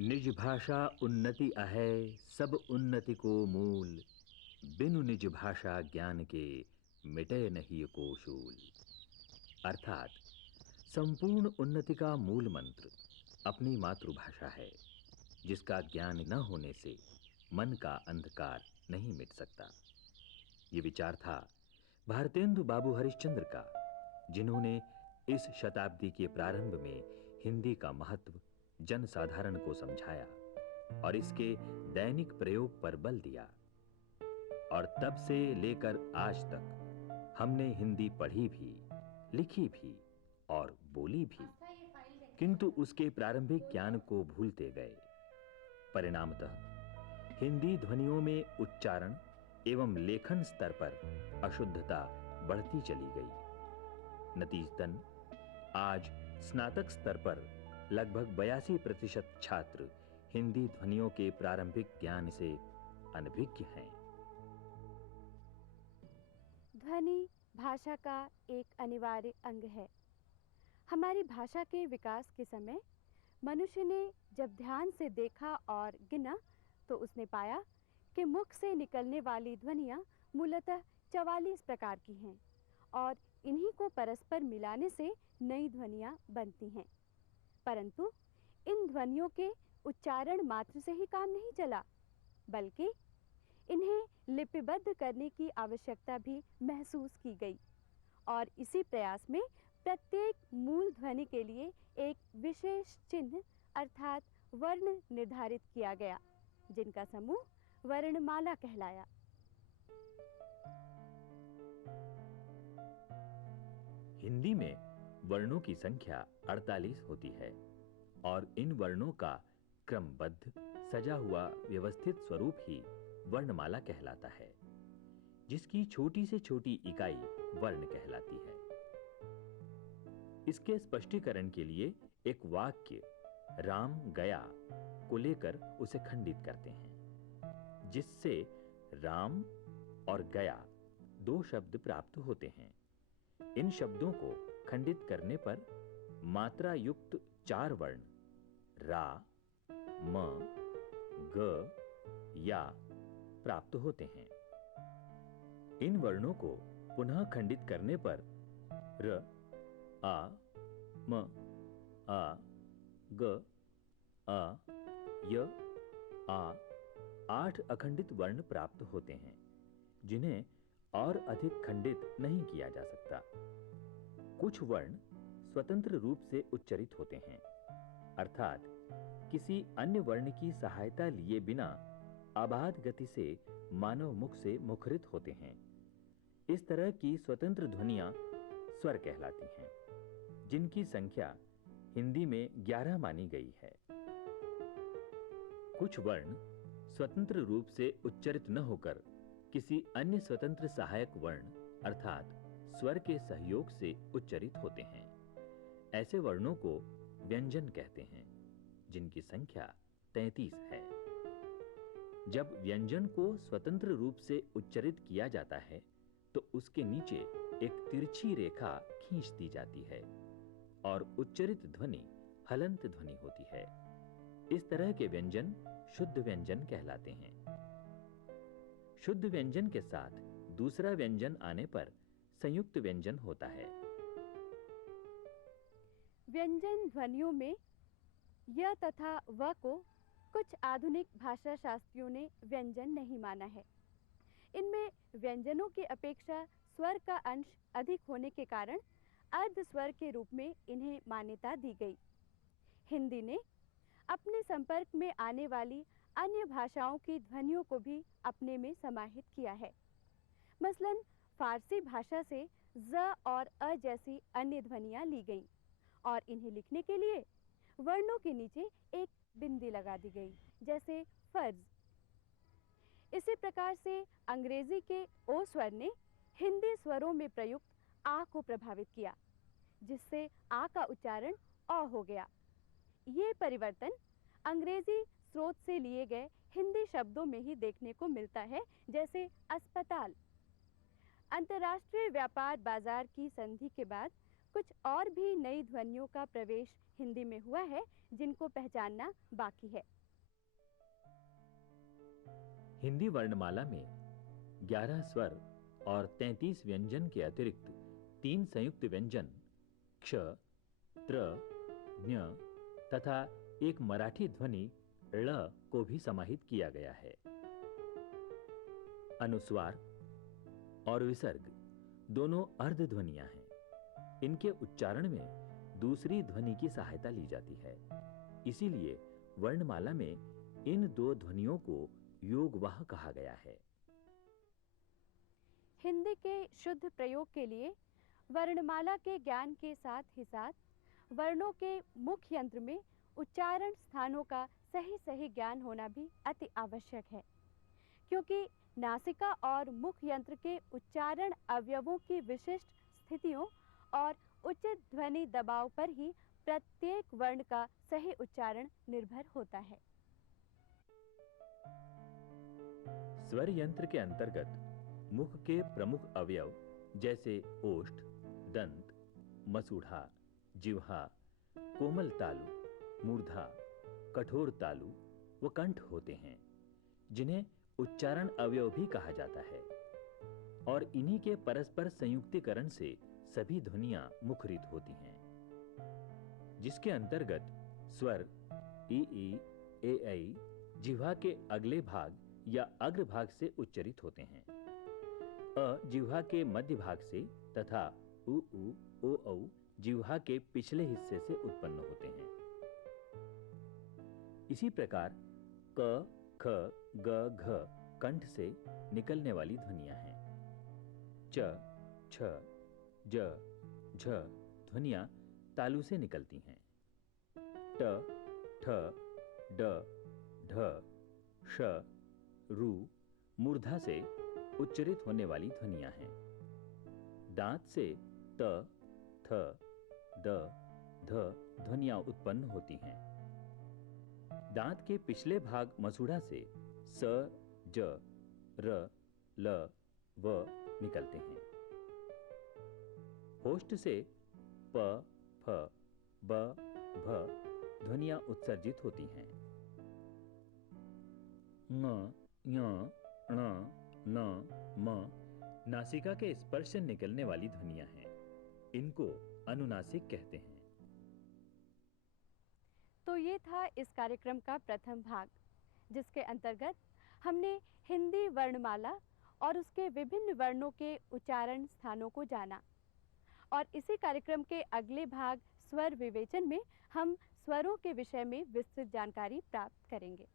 निज भाषा उन्नति अहै सब उन्नति को मूल। बिनु निज भाषा ज्ञान के मिटे नहीं को शूल। अर्थात संपूर्ण उन्नति का मूल मंत्र अपनी मातृभाषा है, जिसका ज्ञान न होने से मन का अंधकार नहीं मिट सकता। ये विचार था भारतेंदु बाबू हरिश्चंद्र का, जिन्होंने इस शताब्दी के प्रारंभ में हिंदी का महत्व जनसाधारण को समझाया और इसके दैनिक प्रयोग पर बल दिया। और तब से लेकर आज तक हमने हिंदी पढ़ी भी, लिखी भी और बोली भी, किंतु उसके प्रारंभिक ज्ञान को भूलते गए। परिणामतः हिंदी ध्वनियों में उच्चारण एवं लेखन स्तर पर अशुद्धता बढ़ती चली गई। नतीजतन आज स्नातक स्तर पर लगभग 82% छात्र हिंदी ध्वनियों के प्रारंभिक ज्ञान से अनभिज्ञ हैं। ध्वनि भाषा का एक अनिवार्य अंग है। हमारी भाषा के विकास के समय मनुष्य ने जब ध्यान से देखा और गिना तो उसने पाया कि मुख से निकलने वाली ध्वनियाँ मूलतः 44 प्रकार की हैं और इन्हीं को परस्पर मिलाने से नई ध्वनियाँ बनती हैं। परंतु इन ध्वनियों के उच्चारण मात्र से ही काम नहीं चला, बल्कि इन्हें लिपिबद्ध करने की आवश्यकता भी महसूस की गई और इसी प्रयास में प्रत्येक मूल ध्वनि के लिए एक विशेष चिन्ह अर्थात वर्ण निर्धारित किया गया, जिनका समूह वर्णमाला कहलाया। हिंदी में वर्णों की संख्या 48 होती है और इन वर्णों का क्रमबद्ध सजा हुआ व्यवस्थित स्वरूप ही वर्णमाला कहलाता है, जिसकी छोटी से छोटी इकाई वर्ण कहलाती है। इसके स्पष्टीकरण के लिए एक वाक्य राम गया को लेकर उसे खंडित करते हैं, जिससे राम और गया 2 शब्द प्राप्त होते हैं। इन शब्दों को खंडित करने पर मात्रा युक्त 4 वर्ण रा, म, ग, या प्राप्त होते हैं। इन वर्णों को पुनः खंडित करने पर र, आ, म, आ, ग, आ, य, आ 8 अखंडित वर्ण प्राप्त होते हैं, जिन्हें और अधिक खंडित नहीं किया जा सकता। कुछ वर्ण स्वतंत्र रूप से उच्चरित होते हैं, अर्थात किसी अन्य वर्ण की सहायता लिए बिना अबाध गति से मानव मुख से मुखरित होते हैं। इस तरह की स्वतंत्र ध्वनियां स्वर कहलाती हैं, जिनकी संख्या हिंदी में 11 मानी गई है। कुछ वर्ण स्वतंत्र रूप से उच्चरित न होकर किसी अन्य स्वतंत्र सहायक वर्ण अर्थात स्वर के सहयोग से उच्चरित होते हैं। ऐसे वर्णों को व्यंजन कहते हैं, जिनकी संख्या 33 है। जब व्यंजन को स्वतंत्र रूप से उच्चरित किया जाता है तो उसके नीचे एक तिरछी रेखा खींच दी जाती है और उच्चरित ध्वनि हलंत ध्वनि होती है। इस तरह के व्यंजन शुद्ध व्यंजन कहलाते हैं। शुद्ध व्यंजन के साथ दूसरा व्यंजन आने पर संयुक्त व्यंजन होता है। व्यंजन ध्वनियों में य तथा व को कुछ आधुनिक भाषा शास्त्रियों ने व्यंजन नहीं माना है। इनमें व्यंजनों की अपेक्षा स्वर का अंश अधिक होने के कारण अर्ध स्वर के रूप में इन्हें मान्यता दी गई। हिंदी ने अपने संपर्क में आने वाली अन्य भाषाओं की ध्वनियों को भी अपने में समाहित किया है। मसलन फारसी भाषा से ज और अ जैसी अन्य ध्वनियाँ ली गईं और इन्हें लिखने के लिए वर्णों के नीचे एक बिंदी लगा दी गई, जैसे फर्ज। इसी प्रकार से अंग्रेजी के ओ स्वर ने हिंदी स्वरों में प्रयुक्त आ को प्रभावित किया, जिससे आ का उच्चारण अ हो गया। ये परिवर्तन अंग्रेजी स्रोत से लिए गए हिंदी शब्दों में ही देखने को मिलता है, जैसे अस्पताल। अंतर्राष्ट्रीय व्यापार बाजार की संधि के बाद कुछ और भी नई ध्वनियों का प्रवेश हिंदी में हुआ है जिनको पहचानना बाकी है। हिंदी वर्णमाला में 11 स्वर और 33 व्यंजन के अतिरिक्त 3 संयुक्त व्यंजन क्ष, त्र, ज्ञ तथा एक मराठी ध्वनि ळ को भी समाहित किया गया है। अनुस्वार और विसर्ग दोनों अर्ध ध्वनियां हैं। इनके उच्चारण में दूसरी ध्वनि की सहायता ली जाती है। इसीलिए वर्णमाला में इन दो ध्वनियों को योगवाह कहा गया है। हिंदी के शुद्ध प्रयोग के लिए वर्णमाला के ज्ञान के साथ ही साथ वर्णों के मुख्य यंत्र में उच्चारण स्थानों का सही सही ज्ञान होना भी अति आवश्यक है, क्योंकि नासिका और मुख यंत्र के उच्चारण अवयवों की विशिष्ट स्थितियों और उचित ध्वनि दबाव पर ही प्रत्येक वर्ण का सही उच्चारण निर्भर होता है। स्वर यंत्र के अंतर्गत मुख के प्रमुख अवयव जैसे ओष्ठ, दंत, मसूढ़ा, जिह्वा, कोमल तालु, मूर्धा, कठोर तालु व कंठ होते हैं, जिन्हें उच्चारण अवयव भी कहा जाता है। और इन्हीं के परस्पर संयुक्तीकरण से सभी ध्वनियां मुखरित होती हैं, जिसके अंतर्गत स्वर ई ई, ए ऐ जिह्वा के अगले भाग या अग्र भाग से उच्चरित होते हैं। अ जिह्वा के मध्य भाग से तथा उ उ, ओ औ जिह्वा के पिछले हिस्से से उत्पन्न होते हैं। इसी प्रकार क, ख, ग, घ कंठ से निकलने वाली ध्वनियां हैं। च, छ, ज, झ ध्वनियां तालु से निकलती हैं। ट, ठ, ड, ढ, श, रू मूर्धा से उच्चरित होने वाली ध्वनियां हैं। दांत से त, थ, द, ध ध्वनियां उत्पन्न होती हैं। दांत के पिछले भाग मसूढ़ा से स, ज, र, ल, व निकलते हैं। होष्ठ से प, फ, ब, भ ध्वनियां उत्सर्जित होती हैं। ङ, ञ, ण, न, म नासिका के स्पर्श से निकलने वाली ध्वनियां हैं। इनको अनुनासिक कहते हैं। तो ये था इस कार्यक्रम का प्रथम भाग, जिसके अंतर्गत हमने हिंदी वर्णमाला और उसके विभिन्न वर्णों के उच्चारण स्थानों को जाना। और इसी कार्यक्रम के अगले भाग स्वर विवेचन में हम स्वरों के विषय में विस्तृत जानकारी प्राप्त करेंगे।